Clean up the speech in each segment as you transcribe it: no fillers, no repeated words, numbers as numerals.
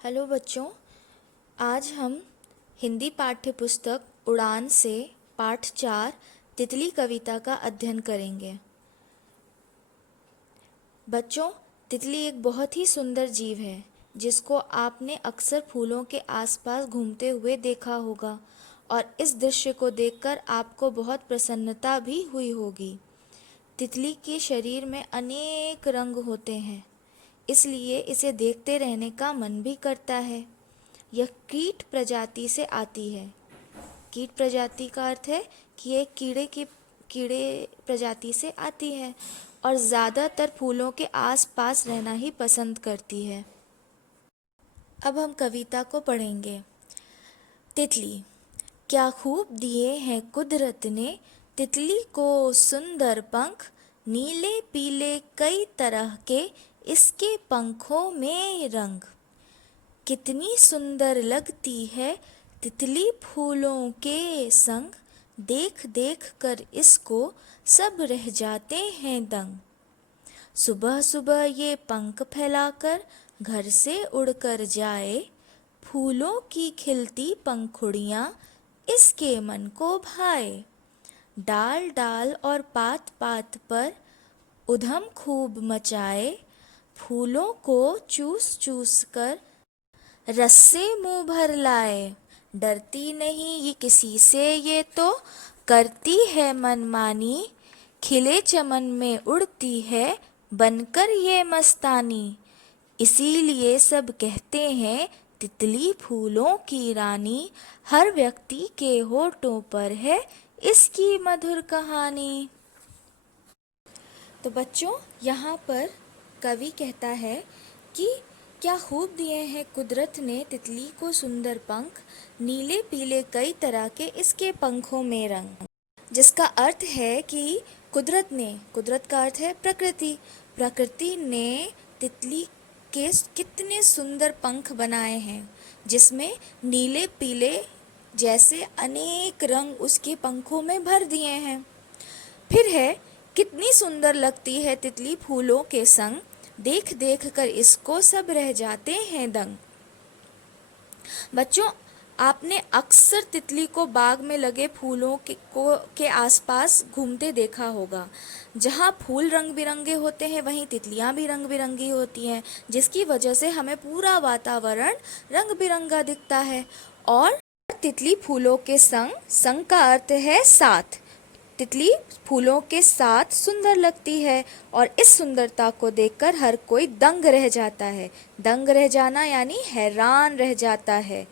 Hello बच्चों, आज हम हिंदी पाठ्य पुस्तक उड़ान से पाठ 4 तितली कविता का अध्ययन करेंगे। बच्चों, तितली एक बहुत ही सुंदर जीव है जिसको आपने अक्सर फूलों के आसपास घूमते हुए देखा होगा और इस दृश्य को देखकर आपको बहुत प्रसन्नता भी हुई होगी। तितली के शरीर में अनेक रंग होते हैं, इसलिए इसे देखते रहने का मन भी करता है। यह कीट प्रजाति से आती है। कीट प्रजाति का अर्थ है कि ये कीड़े प्रजाति से आती है और ज़्यादातर फूलों के आसपास रहना ही पसंद करती है। अब हम कविता को पढ़ेंगे। तितली। क्या खूब दिए हैं कुदरत ने तितली को सुंदर पंख, नीले पीले कई तरह के इसके पंखों में रंग। कितनी सुंदर लगती है तितली फूलों के संग, देख देख कर इसको सब रह जाते हैं दंग। सुबह सुबह ये पंख फैलाकर घर से उड़कर जाए, फूलों की खिलती पंखुड़ियाँ इसके मन को भाए। डाल डाल और पात पात पर उधम खूब मचाए, फूलों को चूस चूस कर रस से मुंह भर लाए। डरती नहीं ये किसी से ये तो करती है मनमानी, खिले चमन में उड़ती है बनकर ये मस्तानी। इसीलिए सब कहते हैं तितली फूलों की रानी, हर व्यक्ति के होठों पर है इसकी मधुर कहानी। तो बच्चों, यहाँ पर कवि कहता है कि क्या खूब दिए हैं कुदरत ने तितली को सुंदर पंख, नीले पीले कई तरह के इसके पंखों में रंग। जिसका अर्थ है कि कुदरत का अर्थ है प्रकृति। प्रकृति ने तितली के कितने सुंदर पंख बनाए हैं, जिसमें नीले पीले जैसे अनेक रंग उसके पंखों में भर दिए हैं। फिर है, कितनी सुंदर लगती है तितली फूलों के संग, देख देख कर इसको सब रह जाते हैं दंग। बच्चों, आपने अक्सर तितली को बाग में लगे फूलों के आसपास घूमते देखा होगा। जहाँ फूल रंग बिरंगे होते हैं वहीं तितलियाँ भी रंग बिरंगी होती हैं, जिसकी वजह से हमें पूरा वातावरण रंग बिरंगा दिखता है। और तितली फूलों के संग का अर्थ है साथ। तितली फूलों के साथ सुंदर लगती है और इस सुंदरता को देखकर हर कोई दंग रह जाता है। दंग रह जाना यानी हैरान रह जाता है।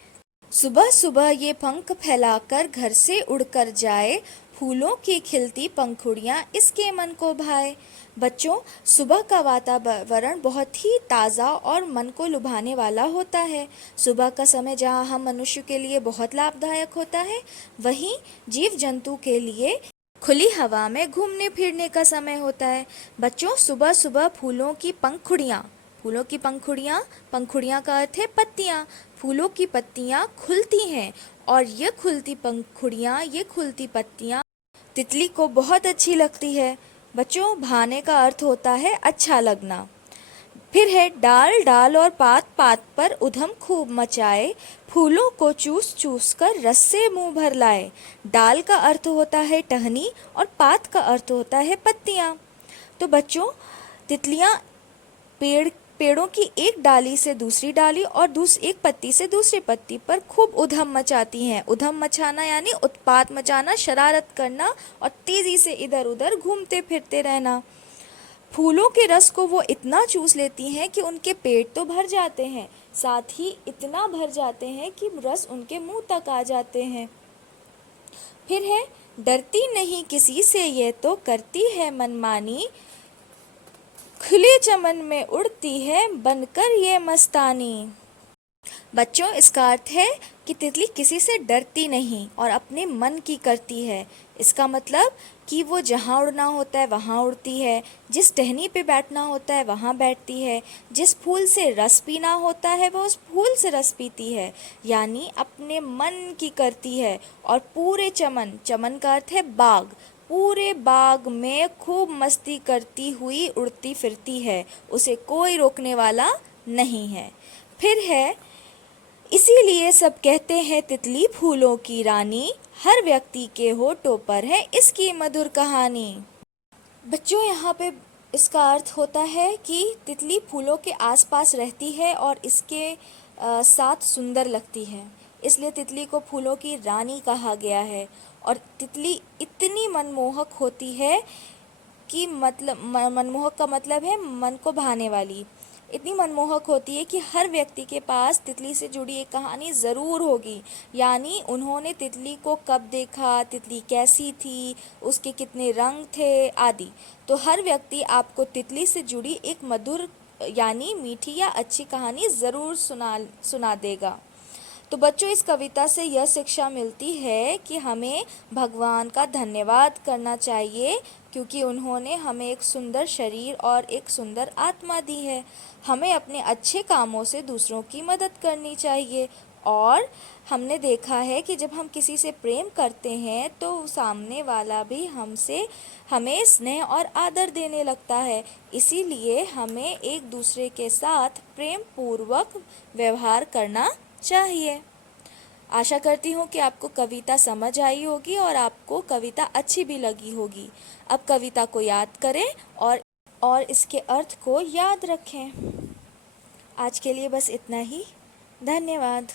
सुबह सुबह ये पंख फैलाकर घर से उड़कर जाए, फूलों की खिलती पंखुड़ियाँ इसके मन को भाए। बच्चों, सुबह का वातावरण बहुत ही ताज़ा और मन को लुभाने वाला होता है। सुबह का समय जहाँ हम मनुष्य के लिए बहुत लाभदायक होता है, वहीं जीव जंतु के लिए खुली हवा में घूमने फिरने का समय होता है। बच्चों, सुबह सुबह फूलों की पंखुड़ियाँ का अर्थ है पत्तियाँ। फूलों की पत्तियाँ खुलती हैं और ये खुलती पत्तियाँ तितली को बहुत अच्छी लगती है। बच्चों, भाने का अर्थ होता है अच्छा लगना। फिर है, डाल डाल और पात पात पर उधम खूब मचाए, फूलों को चूस चूस कर रस से मुंह भर लाए। डाल का अर्थ होता है टहनी और पात का अर्थ होता है पत्तियाँ। तो बच्चों, तितलियाँ पेड़ों की एक डाली से दूसरी डाली और एक पत्ती से दूसरी पत्ती पर खूब उधम मचाती हैं। उधम मचाना यानी उत्पात मचाना, शरारत करना और तेज़ी से इधर उधर घूमते फिरते रहना। फूलों के रस को वो इतना चूस लेती हैं कि उनके पेट तो भर जाते हैं, साथ ही इतना भर जाते हैं कि रस उनके मुंह तक आ जाते हैं। फिर है, डरती नहीं किसी से ये तो करती है मनमानी, खुले चमन में उड़ती है बनकर ये मस्तानी। बच्चों, इसका अर्थ है कि तितली किसी से डरती नहीं और अपने मन की करती है। इसका मतलब कि वो जहाँ उड़ना होता है वहाँ उड़ती है, जिस टहनी पे बैठना होता है वहाँ बैठती है, जिस फूल से रस पीना होता है वो उस फूल से रस पीती है, यानी अपने मन की करती है। और पूरे चमन का अर्थ है बाग, पूरे बाग में खूब मस्ती करती हुई उड़ती फिरती है, उसे कोई रोकने वाला नहीं है। फिर है, इसीलिए सब कहते हैं तितली फूलों की रानी, हर व्यक्ति के होठों पर है इसकी मधुर कहानी। बच्चों, यहाँ पे इसका अर्थ होता है कि तितली फूलों के आसपास रहती है और इसके साथ सुंदर लगती है, इसलिए तितली को फूलों की रानी कहा गया है। और तितली इतनी मनमोहक होती है कि मतलब मनमोहक का मतलब है मन को भाने वाली। इतनी मनमोहक होती है कि हर व्यक्ति के पास तितली से जुड़ी एक कहानी ज़रूर होगी, यानी उन्होंने तितली को कब देखा, तितली कैसी थी, उसके कितने रंग थे आदि। तो हर व्यक्ति आपको तितली से जुड़ी एक मधुर यानी मीठी या अच्छी कहानी ज़रूर सुना देगा। तो बच्चों, इस कविता से यह शिक्षा मिलती है कि हमें भगवान का धन्यवाद करना चाहिए, क्योंकि उन्होंने हमें एक सुंदर शरीर और एक सुंदर आत्मा दी है। हमें अपने अच्छे कामों से दूसरों की मदद करनी चाहिए। और हमने देखा है कि जब हम किसी से प्रेम करते हैं तो सामने वाला भी हमें स्नेह और आदर देने लगता है। इसीलिए हमें एक दूसरे के साथ प्रेम पूर्वक व्यवहार करना चाहिए। आशा करती हूँ कि आपको कविता समझ आई होगी और आपको कविता अच्छी भी लगी होगी। अब कविता को याद करें और इसके अर्थ को याद रखें। आज के लिए बस इतना ही। धन्यवाद।